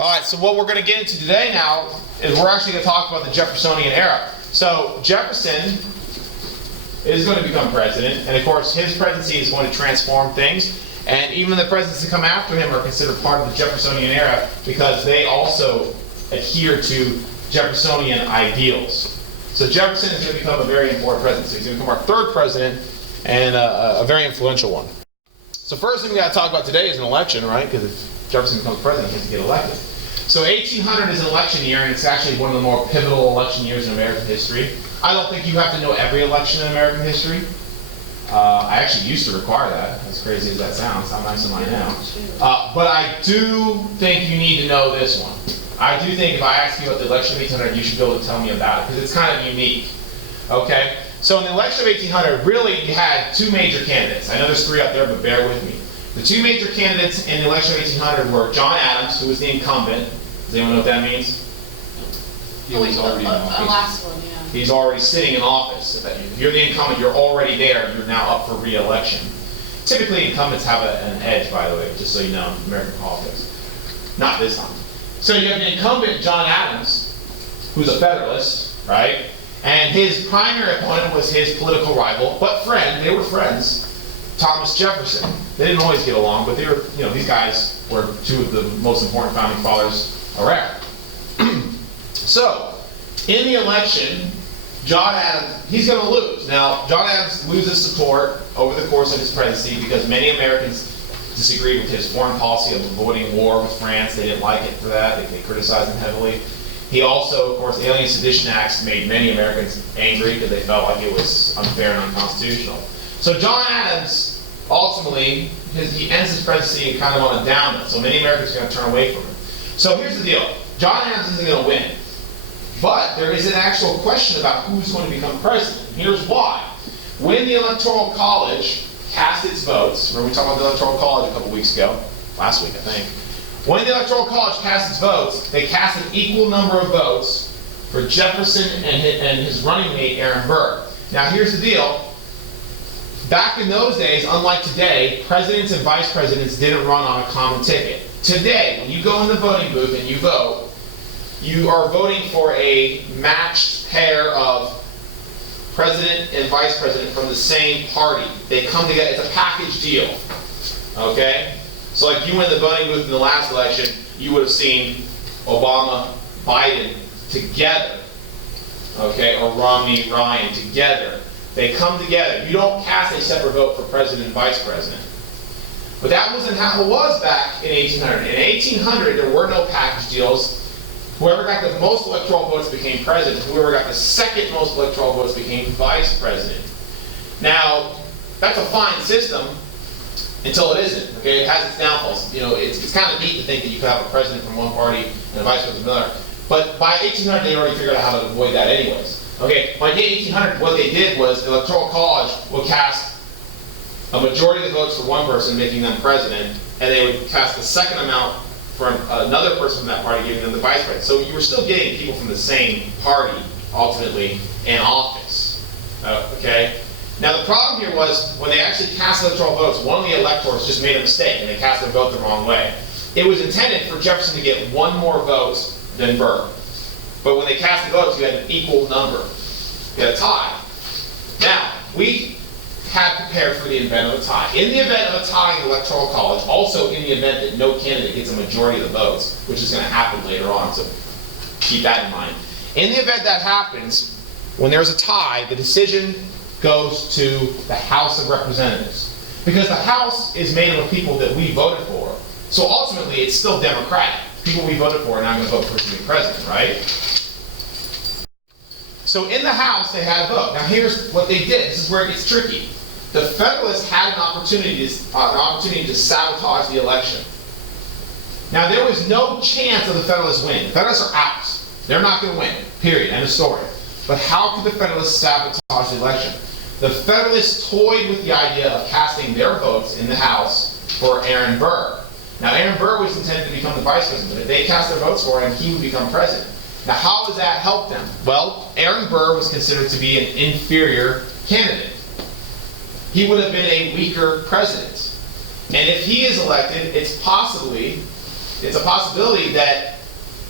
All right, so what we're going to get into today now is we're actually going to talk about the Jeffersonian era. So Jefferson is going to become president, and of course his presidency is going to transform things. And even the presidents that come after him are considered part of the Jeffersonian era because they also adhere to Jeffersonian ideals. So Jefferson is going to become a very important president. So he's going to become our third president and a very influential one. So first thing we got to talk about today is an election, right? Because if Jefferson becomes president, he has to get elected. So 1800 is an election year, and it's actually one of the more pivotal election years in American history. I don't think you have to know every election in American history. I actually used to require that, as crazy as that sounds. How nice am I now? But I do think you need to know this one. I do think if I ask you about the election of 1800, you should be able to tell me about it, because it's kind of unique. Okay? So in the election of 1800, really you had two major candidates. I know there's three up there, but bear with me. The two major candidates in the election of 1800 were John Adams, who was the incumbent. Does anyone know what that means? He was already in office. Last one, yeah. He's already sitting in office. If you're the incumbent, you're already there. You're now up for re-election. Typically, incumbents have an edge, by the way, just so you know, in American politics. Not this time. So you have the incumbent, John Adams, who's a Federalist, right? And his primary opponent was his political rival, but friend, they were friends, Thomas Jefferson. They didn't always get along, but they were, these guys were two of the most important founding fathers around. So, in the election, John Adams, he's going to lose. Now, John Adams loses support over the course of his presidency because many Americans disagree with his foreign policy of avoiding war with France. They didn't like it for that. They criticized him heavily. He also, of course, the Alien Sedition Acts made many Americans angry because they felt like it was unfair and unconstitutional. So John Adams, ultimately, he ends his presidency kind of on a down note. So many Americans are going to turn away from him. So here's the deal. John Adams isn't going to win. But there is an actual question about who's going to become president. Here's why. When the Electoral College cast its votes, remember we talked about the Electoral College a couple weeks ago, last week I think. When the Electoral College cast its votes, they cast an equal number of votes for Jefferson and his running mate, Aaron Burr. Now here's the deal. Back in those days, unlike today, presidents and vice presidents didn't run on a common ticket. Today, when you go in the voting booth and you vote, you are voting for a matched pair of president and vice president from the same party. They come together. It's a package deal. Okay? So like you went in the voting booth in the last election, you would have seen Obama, Biden together. Okay? Or Romney, Ryan together. They come together. You don't cast a separate vote for president and vice president. But that wasn't how it was back in 1800. In 1800, there were no package deals. Whoever got the most electoral votes became president. Whoever got the second most electoral votes became vice president. Now, that's a fine system until it isn't. Okay, it has its downfalls. It's kind of neat to think that you could have a president from one party and a vice president from another. But by 1800, they already figured out how to avoid that anyways. Okay, by 1800, what they did was the Electoral College would cast a majority of the votes for one person, making them president, and they would cast the second amount for another person from that party, giving them the vice president. So you were still getting people from the same party, ultimately, in office. Okay? Now the problem here was, when they actually cast electoral votes, one of the electors just made a mistake, and they cast their vote the wrong way. It was intended for Jefferson to get one more vote than Burr. But when they cast the votes, you had an equal number. You had a tie. Now, we had prepared for the event of a tie. In the event of a tie in the Electoral College, also in the event that no candidate gets a majority of the votes, which is going to happen later on, so keep that in mind. In the event that happens, when there's a tie, the decision goes to the House of Representatives. Because the House is made up of people that we voted for, so ultimately it's still democratic. People we voted for are not going to vote for us to be president, right? So in the House, they had a vote. Now here's what they did. This is where it gets tricky. The Federalists had an opportunity to sabotage the election. Now there was no chance of the Federalists winning. The Federalists are out. They're not going to win, period, end of story. But how could the Federalists sabotage the election? The Federalists toyed with the idea of casting their votes in the House for Aaron Burr. Now Aaron Burr was intended to become the vice president, but if they cast their votes for him, he would become president. Now how does that help them? Well, Aaron Burr was considered to be an inferior candidate. He would have been a weaker president. And if he is elected, it's possibly it's a possibility that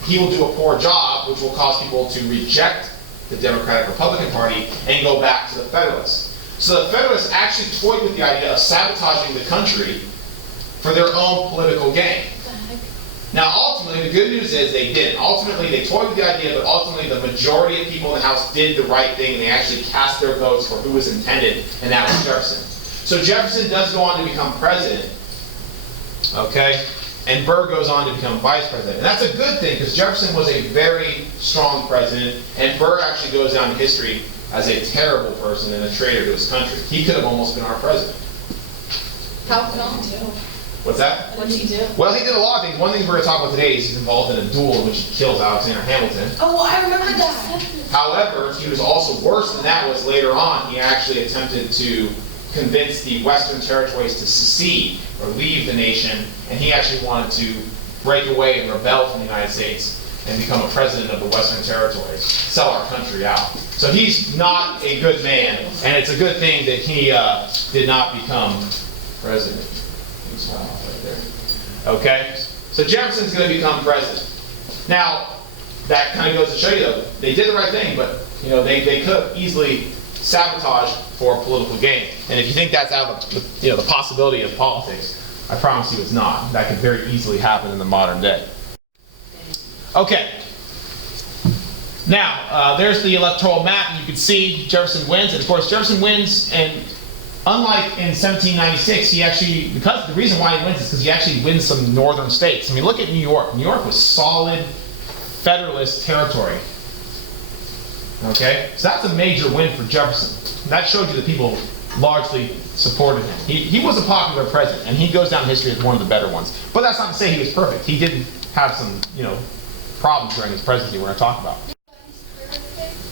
he will do a poor job, which will cause people to reject the Democratic Republican Party and go back to the Federalists. So the Federalists actually toyed with the idea of sabotaging the country for their own political gain. Now, ultimately, the good news is they didn't. Ultimately, they toyed with the idea, but ultimately the majority of people in the House did the right thing, and they actually cast their votes for who was intended, and that was Jefferson. So Jefferson does go on to become president, okay? And Burr goes on to become vice president. And that's a good thing, because Jefferson was a very strong president, and Burr actually goes down in history as a terrible person and a traitor to his country. He could have almost been our president. How come? What's that? What did he do? Well, he did a lot of things. One thing we're going to talk about today is he's involved in a duel in which he kills Alexander Hamilton. Oh, I remember that. However, he was also worse than that. Was later on, he actually attempted to convince the Western territories to secede or leave the nation, and he actually wanted to break away and rebel from the United States and become a president of the Western territories, sell our country out. So he's not a good man, and it's a good thing that he did not become president. Right there. Okay? So Jefferson's going to become president. Now, that kind of goes to show you, though, they did the right thing, but they could have easily sabotaged for political gain. And if you think that's out of the possibility of politics, I promise you it's not. That could very easily happen in the modern day. Okay. Now, there's the electoral map. You can see Jefferson wins, and of course Jefferson wins, and unlike in 1796, he actually, because the reason why he wins is because he actually wins some northern states. I mean, look at New York. New York was solid Federalist territory. Okay? So that's a major win for Jefferson. That showed you that people largely supported him. He was a popular president, and he goes down in history as one of the better ones. But that's not to say he was perfect. He did have some, problems during his presidency we're going to talk about.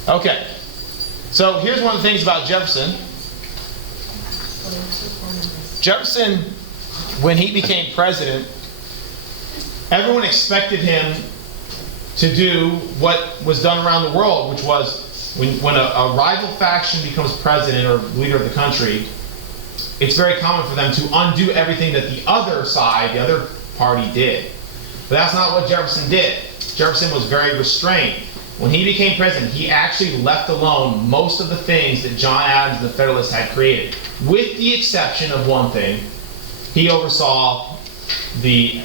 Okay. So here's one of the things about Jefferson. Jefferson, when he became president, everyone expected him to do what was done around the world, which was when a rival faction becomes president or leader of the country, it's very common for them to undo everything that the other side, the other party did. But that's not what Jefferson did. Jefferson was very restrained. When he became president, he actually left alone most of the things that John Adams and the Federalists had created. With the exception of one thing, he oversaw the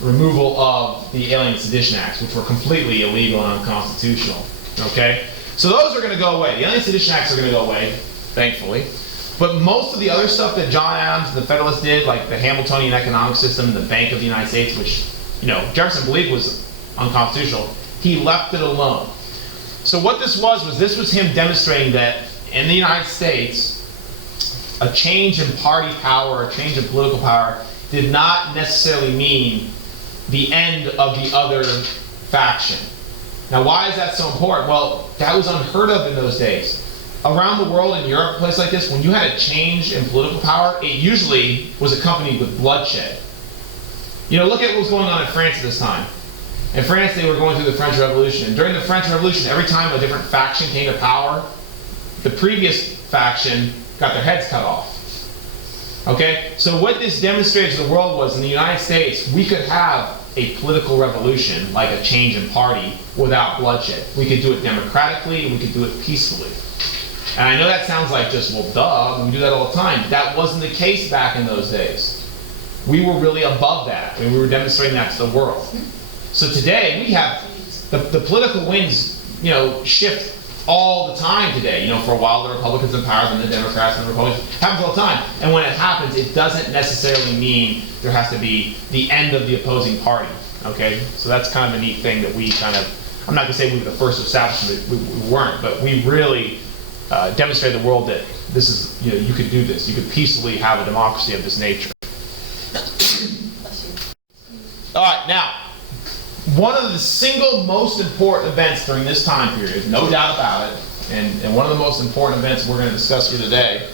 removal of the Alien Sedition Acts, which were completely illegal and unconstitutional. Okay? So those are going to go away. The Alien Sedition Acts are going to go away, thankfully. But most of the other stuff that John Adams and the Federalists did, like the Hamiltonian economic system and the Bank of the United States, which Jefferson believed was unconstitutional, he left it alone. So what this was him demonstrating that in the United States, a change in party power, a change in political power, did not necessarily mean the end of the other faction. Now, why is that so important? Well, that was unheard of in those days. Around the world, in Europe, a place like this, when you had a change in political power, it usually was accompanied with bloodshed. Look at what was going on in France at this time. In France, they were going through the French Revolution. And during the French Revolution, every time a different faction came to power, the previous faction got their heads cut off. Okay? So what this demonstrated to the world was, in the United States, we could have a political revolution, like a change in party, without bloodshed. We could do it democratically, and we could do it peacefully. And I know that sounds like just, well, duh, we do that all the time. That wasn't the case back in those days. We were really above that, and we were demonstrating that to the world. So today, we have, the political winds, shift all the time today. For a while the Republicans in power, then the Democrats and the Republicans. It happens all the time. And when it happens, it doesn't necessarily mean there has to be the end of the opposing party. Okay? So that's kind of a neat thing that we kind of, I'm not going to say we were the first to establish it, we weren't, but we really demonstrated to the world that this is, you could do this. You could peacefully have a democracy of this nature. All right, now, one of the single most important events during this time period, no doubt about it, and one of the most important events we're going to discuss here today,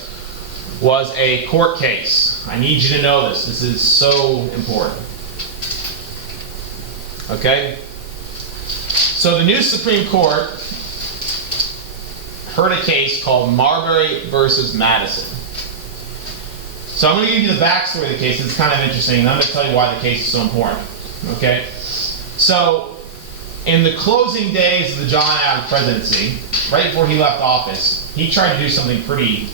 was a court case. I need you to know this. This is so important. Okay? So the new Supreme Court heard a case called Marbury versus Madison. So I'm going to give you the backstory of the case. It's kind of interesting, and I'm going to tell you why the case is so important. Okay? So, in the closing days of the John Adams presidency, right before he left office, he tried to do something pretty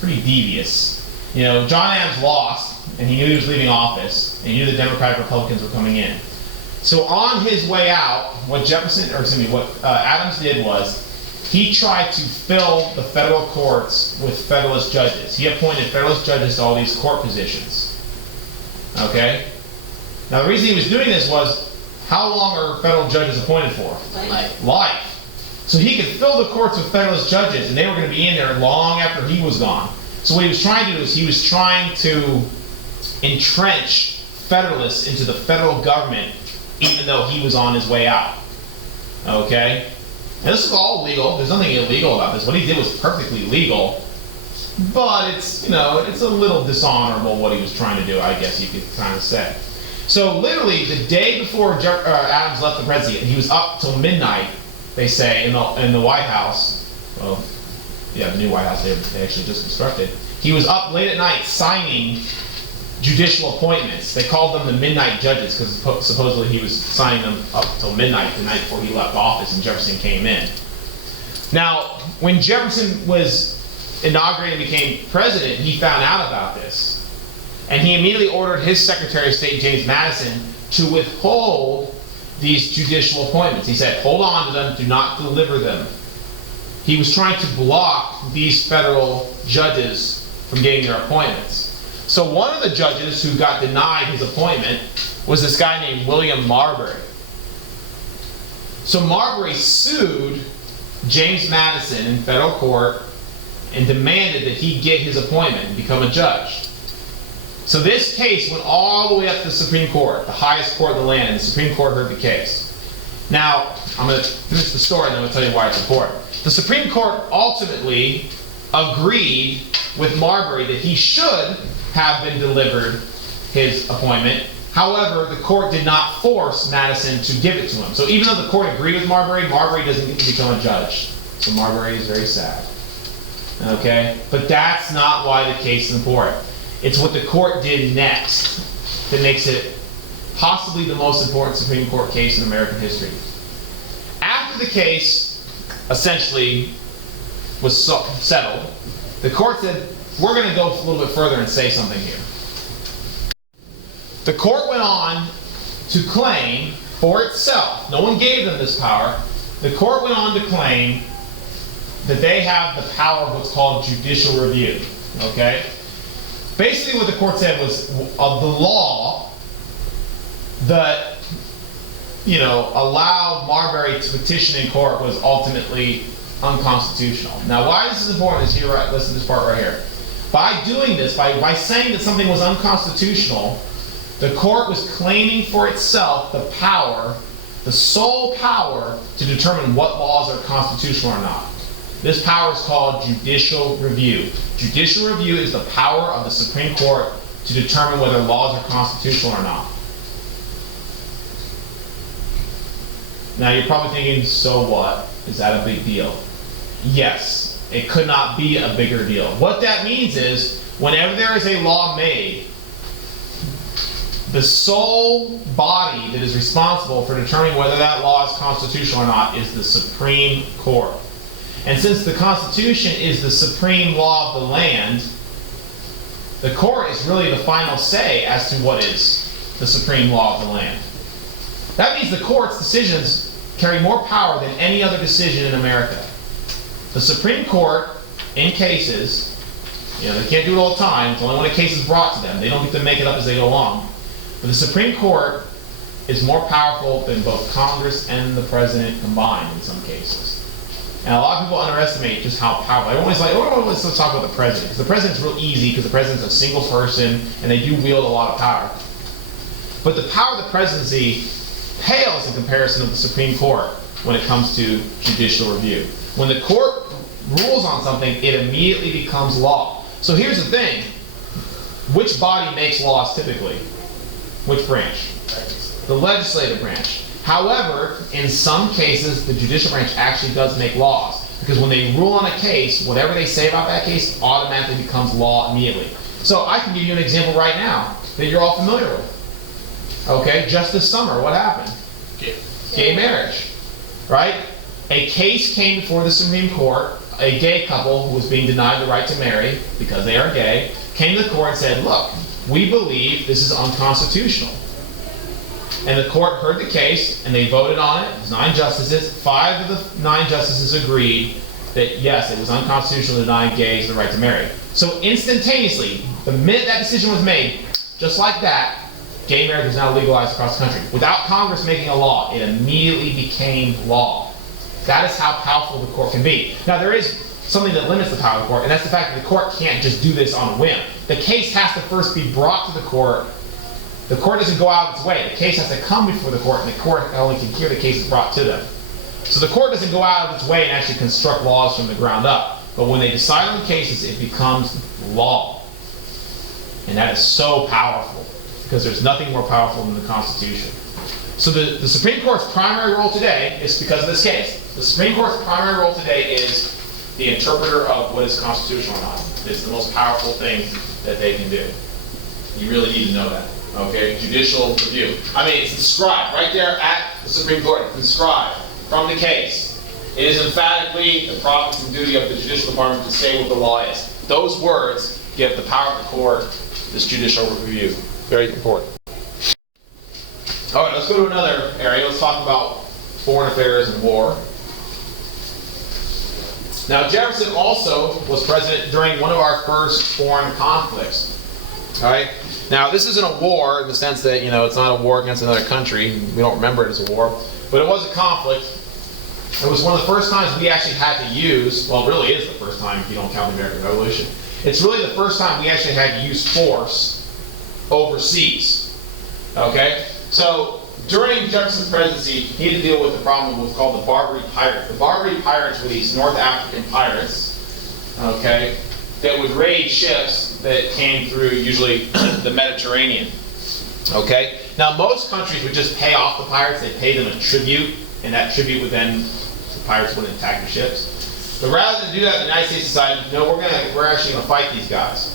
devious. You know, John Adams lost, and he knew he was leaving office, and he knew the Democratic Republicans were coming in. So on his way out, what Adams did was, he tried to fill the federal courts with Federalist judges. He appointed Federalist judges to all these court positions. Okay? Now the reason he was doing this was, how long are federal judges appointed for? Life. So he could fill the courts with Federalist judges, and they were going to be in there long after he was gone. So what he was trying to do is he was trying to entrench Federalists into the federal government, even though he was on his way out. Okay? And this is all legal. There's nothing illegal about this. What he did was perfectly legal, but it's, you know, it's a little dishonorable what he was trying to do, I guess you could kind of say. So literally, the day before Adams left the presidency, he was up till midnight, they say, in the White House. Well, yeah, the new White House they actually just constructed. He was up late at night signing judicial appointments. They called them the midnight judges because supposedly he was signing them up till midnight the night before he left office and Jefferson came in. Now, when Jefferson was inaugurated and became president, he found out about this. And he immediately ordered his Secretary of State, James Madison, to withhold these judicial appointments. He said, hold on to them, do not deliver them. He was trying to block these federal judges from getting their appointments. So one of the judges who got denied his appointment was this guy named William Marbury. So Marbury sued James Madison in federal court and demanded that he get his appointment and become a judge. So this case went all the way up to the Supreme Court, the highest court in the land, and the Supreme Court heard the case. Now, I'm going to finish the story and then I'm going to tell you why it's important. The Supreme Court ultimately agreed with Marbury that he should have been delivered his appointment. However, the court did not force Madison to give it to him. So even though the court agreed with Marbury, Marbury doesn't get to become a judge. So Marbury is very sad. Okay? But that's not why the case is important. It's what the court did next that makes it possibly the most important Supreme Court case in American history. After the case essentially was settled, the court said, we're going to go a little bit further and say something here. The court went on to claim for itself, no one gave them this power, the court went on to claim that they have the power of what's called judicial review. Okay? Basically what the court said was of the law that, you know, allowed Marbury to petition in court was ultimately unconstitutional. Now why this is important is here, right, listen to this part right here. By doing this, by saying that something was unconstitutional, the court was claiming for itself the power, the sole power, to determine what laws are constitutional or not. This power is called judicial review. Judicial review is the power of the Supreme Court to determine whether laws are constitutional or not. Now you're probably thinking, so what? Is that a big deal? Yes, it could not be a bigger deal. What that means is, whenever there is a law made, the sole body that is responsible for determining whether that law is constitutional or not is the Supreme Court. And since the Constitution is the supreme law of the land, the court is really the final say as to what is the supreme law of the land. That means the court's decisions carry more power than any other decision in America. The Supreme Court, in cases, you know, they can't do it all the time, it's only when a case is brought to them. They don't get to make it up as they go along. But the Supreme Court is more powerful than both Congress and the President combined in some cases. And a lot of people underestimate just how powerful. Everyone's like, oh, let's talk about the President. Because the President's real easy, because the President's a single person, and they do wield a lot of power. But the power of the presidency pales in comparison of the Supreme Court when it comes to judicial review. When the court rules on something, it immediately becomes law. So here's the thing. Which body makes laws typically? Which branch? The legislative branch. However, in some cases, the judicial branch actually does make laws. Because when they rule on a case, whatever they say about that case automatically becomes law immediately. So I can give you an example right now that you're all familiar with. Okay, just this summer, what happened? Gay marriage, right? A case came before the Supreme Court. A gay couple who was being denied the right to marry because they are gay came to the court and said, look, we believe this is unconstitutional. And the court heard the case and they voted on it. It was 9 justices. 5 of the 9 justices agreed that yes, it was unconstitutional to deny gays the right to marry. So instantaneously, the minute that decision was made, just like that, gay marriage was now legalized across the country. Without Congress making a law, it immediately became law. That is how powerful the court can be. Now there is something that limits the power of the court, and that's the fact that the court can't just do this on a whim. The case has to first be brought to the court. The court doesn't go out of its way. The case has to come before the court, and the court only can hear the cases brought to them. So the court doesn't go out of its way and actually construct laws from the ground up. But when they decide on cases, it becomes law. And that is so powerful, because there's nothing more powerful than the Constitution. So the Supreme Court's primary role today is because of this case. The Supreme Court's primary role today is the interpreter of what is constitutional or not. It's the most powerful thing that they can do. You really need to know that. Okay? Judicial review. I mean, it's inscribed right there at the Supreme Court. It's inscribed from the case. It is emphatically the province and duty of the Judicial Department to say what the law is. Those words give the power of the court this judicial review. Very important. All right, let's go to another area. Let's talk about foreign affairs and war. Now, Jefferson also was president during one of our first foreign conflicts. All right. Now, this isn't a war in the sense that, you know, it's not a war against another country. We don't remember it as a war. But it was a conflict. It was one of the first times we actually had to use, well, it really is the first time if you don't count the American Revolution. It's really the first time we actually had to use force overseas. Okay? So, during Jefferson's presidency, he had to deal with the problem of what's called the Barbary Pirates. The Barbary Pirates were these North African pirates, okay, that would raid ships that came through usually the Mediterranean. Okay? Now, most countries would just pay off the pirates. They'd pay them a tribute, and that tribute would then, the pirates wouldn't attack the ships. But rather than do that, the United States decided, no, we're actually going to fight these guys.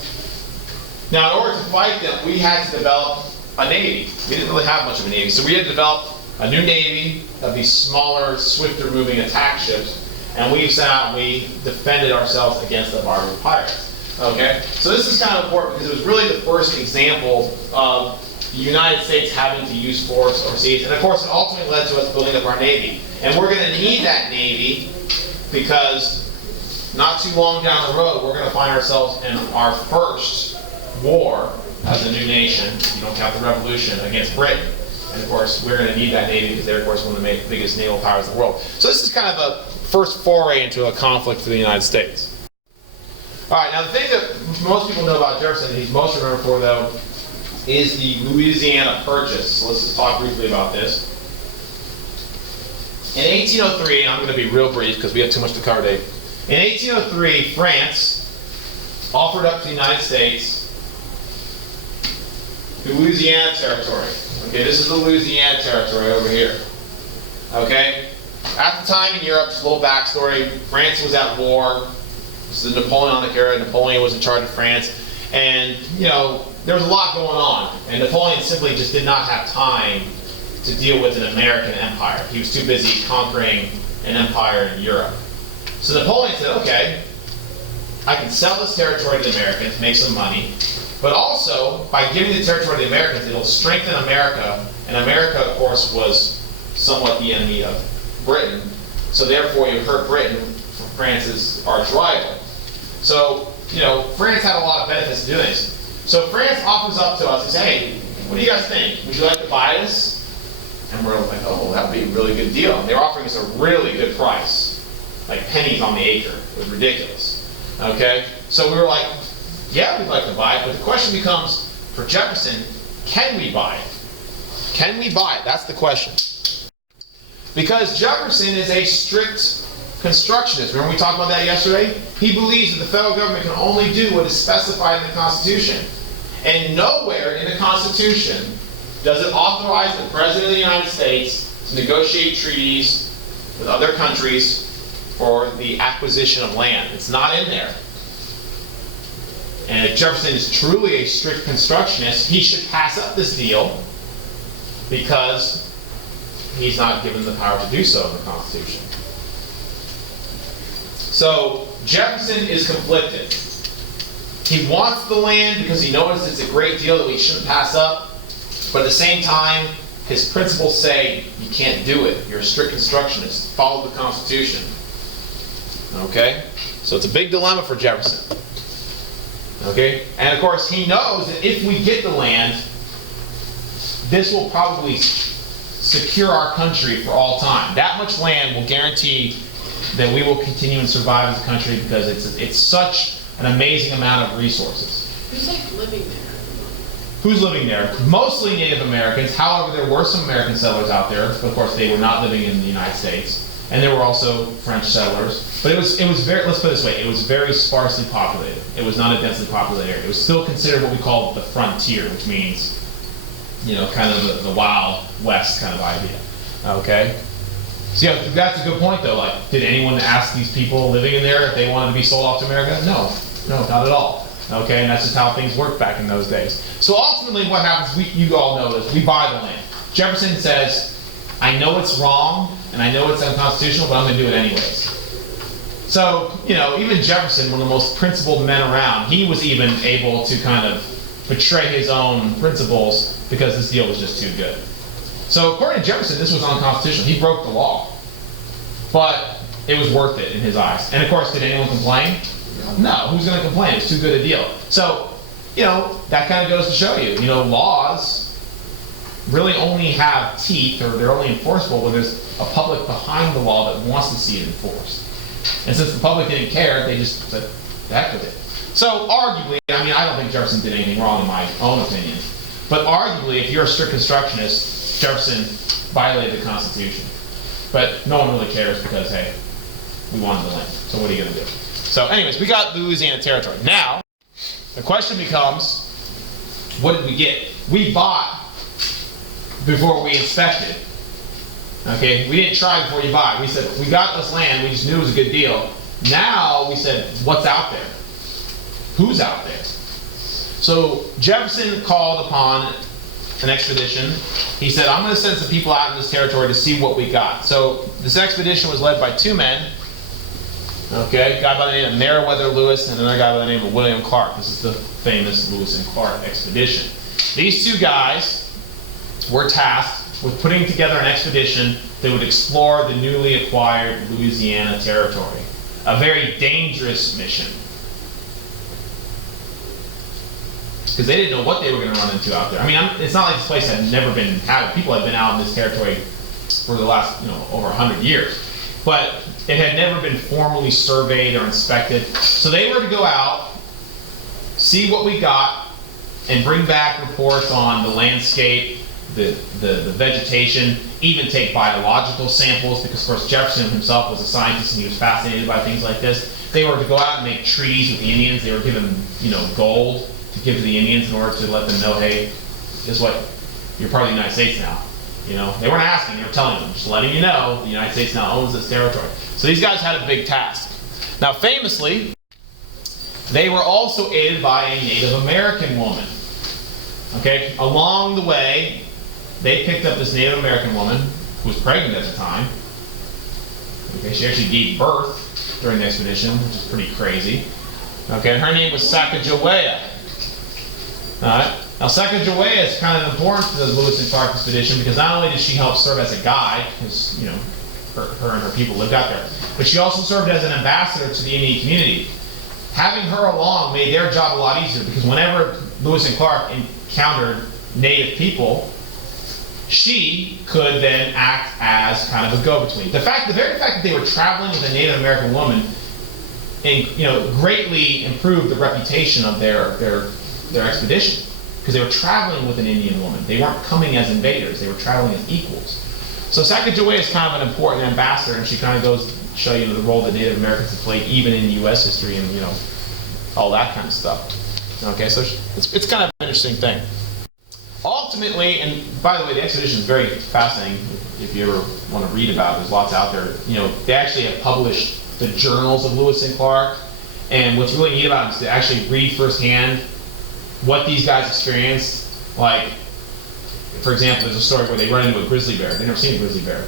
Now, in order to fight them, we had to develop a navy. We didn't really have much of a navy, so we had to develop a new navy of these smaller, swifter moving attack ships, and we sat out and we defended ourselves against the Barbary Pirates. Okay? So this is kind of important because it was really the first example of the United States having to use force overseas, and of course it ultimately led to us building up our navy. And we're going to need that navy because not too long down the road we're going to find ourselves in our first war as a new nation, you don't count the revolution, against Britain. And of course, we're going to need that navy because they're, of course, one of the biggest naval powers in the world. So this is kind of a first foray into a conflict for the United States. All right, now the thing that most people know about Jefferson, he's most remembered for, though, is the Louisiana Purchase. So let's just talk briefly about this. In 1803, and I'm going to be real brief because we have too much to cover today. In 1803, France offered up to the United States the Louisiana Territory. Okay, this is the Louisiana Territory over here. Okay? At the time in Europe, just a little backstory, France was at war. This is the Napoleonic Era. Napoleon was in charge of France. And, you know, there was a lot going on. And Napoleon simply just did not have time to deal with an American empire. He was too busy conquering an empire in Europe. So Napoleon said, okay, I can sell this territory to the Americans, make some money. But also, by giving the territory to the Americans, it'll strengthen America. And America, of course, was somewhat the enemy of Britain. So therefore, you hurt Britain, France's arch rival. So, you know, France had a lot of benefits to doing this. So France offers up to us and says, hey, what do you guys think? Would you like to buy this? And we're like, oh, that would be a really good deal. And they're offering us a really good price. Like pennies on the acre. It was ridiculous. Okay? So we were like, yeah, we'd like to buy it, but the question becomes, for Jefferson, can we buy it? Can we buy it? That's the question. Because Jefferson is a strict constructionist. Remember we talked about that yesterday? He believes that the federal government can only do what is specified in the Constitution. And nowhere in the Constitution does it authorize the President of the United States to negotiate treaties with other countries for the acquisition of land. It's not in there. And if Jefferson is truly a strict constructionist, he should pass up this deal because he's not given the power to do so in the Constitution. So Jefferson is conflicted. He wants the land because he knows it's a great deal that we shouldn't pass up, but at the same time, his principles say you can't do it. You're a strict constructionist. Follow the Constitution. Okay? So it's a big dilemma for Jefferson. Okay? And of course, he knows that if we get the land, this will probably secure our country for all time. That much land will guarantee that we will continue and survive as a country because it's such an amazing amount of resources. Who's like living there? Who's living there? Mostly Native Americans. However, there were some American settlers out there. Of course, they were not living in the United States. And there were also French settlers. But it was very, let's put it this way, it was very sparsely populated. It was not a densely populated area. It was still considered what we call the frontier, which means, kind of the Wild West kind of idea. Okay? So yeah, that's a good point though. Like, did anyone ask these people living in there if they wanted to be sold off to America? No, not at all. Okay, and that's just how things worked back in those days. So ultimately what happens, you all know this, we buy the land. Jefferson says, I know it's wrong, and I know it's unconstitutional, but I'm going to do it anyways. So, even Jefferson, one of the most principled men around, he was even able to kind of betray his own principles because this deal was just too good. So according to Jefferson, this was unconstitutional. He broke the law. But it was worth it in his eyes. And of course, did anyone complain? No. Who's going to complain? It's too good a deal. So, that kind of goes to show you, laws really only have teeth, or they're only enforceable when there's a public behind the law that wants to see it enforced. And since the public didn't care, they just said, the heck with it. So arguably, I don't think Jefferson did anything wrong in my own opinion. But arguably, if you're a strict constructionist, Jefferson violated the Constitution. But no one really cares because, hey, we wanted the land. So what are you going to do? So anyways, we got the Louisiana Territory. Now, the question becomes, what did we get? We bought before we inspected. Okay, we didn't try before you buy. We said, we got this land, we just knew it was a good deal. Now we said, what's out there? Who's out there? So Jefferson called upon an expedition. He said, I'm going to send some people out in this territory to see what we got. So this expedition was led by two men. Okay, a guy by the name of Meriwether Lewis and another guy by the name of William Clark. This is the famous Lewis and Clark expedition. These two guys were tasked with putting together an expedition that would explore the newly acquired Louisiana Territory. A very dangerous mission. Because they didn't know what they were going to run into out there. It's not like this place had never been inhabited. People had been out in this territory for the last, over 100 years. But it had never been formally surveyed or inspected. So they were to go out, see what we got, and bring back reports on the landscape, the vegetation, even take biological samples, because of course Jefferson himself was a scientist and he was fascinated by things like this. They were to go out and make treaties with the Indians. They were given, gold to give to the Indians in order to let them know, hey, guess what? You're part of the United States now. They weren't asking, they were telling them, just letting you know, the United States now owns this territory. So these guys had a big task. Now famously, they were also aided by a Native American woman. Okay, along the way, they picked up this Native American woman who was pregnant at the time. Okay, she actually gave birth during the expedition, which is pretty crazy. Okay, and her name was Sacajawea. Alright, now Sacajawea is kind of important to the Lewis and Clark expedition because not only did she help serve as a guide, because her and her people lived out there, but she also served as an ambassador to the Indian community. Having her along made their job a lot easier because whenever Lewis and Clark encountered Native people, she could then act as kind of a go-between. The very fact that they were traveling with a Native American woman, greatly improved the reputation of their expedition because they were traveling with an Indian woman. They weren't coming as invaders; they were traveling as equals. So Sacajawea is kind of an important ambassador, and she kind of goes to show you the role that Native Americans have played even in U.S. history and all that kind of stuff. Okay, so it's kind of an interesting thing. Ultimately, and by the way, the expedition is very fascinating. If you ever want to read about it, there's lots out there. They actually have published the journals of Lewis and Clark, and what's really neat about it is to actually read firsthand what these guys experienced. Like, For example, there's a story where they run into a grizzly bear. They've never seen a grizzly bear.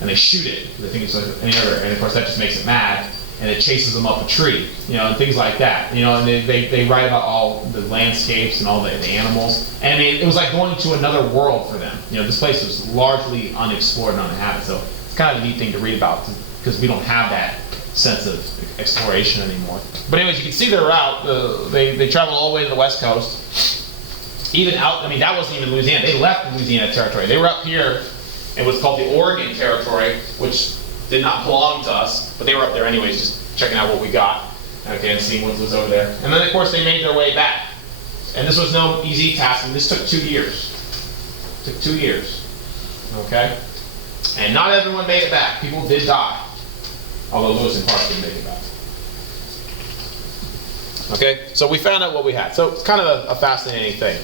And they shoot it. They think it's like any other, and of course that just makes it mad, and it chases them up a tree, and things like that. And they write about all the landscapes and all the animals. And it was like going to another world for them. This place was largely unexplored and uninhabited. So it's kind of a neat thing to read about, because we don't have that sense of exploration anymore. But anyways, you can see their route. They traveled all the way to the West Coast. Even out, that wasn't even Louisiana. They left Louisiana Territory. They were up here in what's called the Oregon Territory, which did not belong to us, but they were up there anyways, just checking out what we got, okay, and seeing what was over there. And then, of course, they made their way back. And this was no easy task. This took 2 years. It took 2 years, okay? And not everyone made it back. People did die, although Lewis and Clark didn't make it back. Okay, so we found out what we had. So it's kind of a fascinating thing.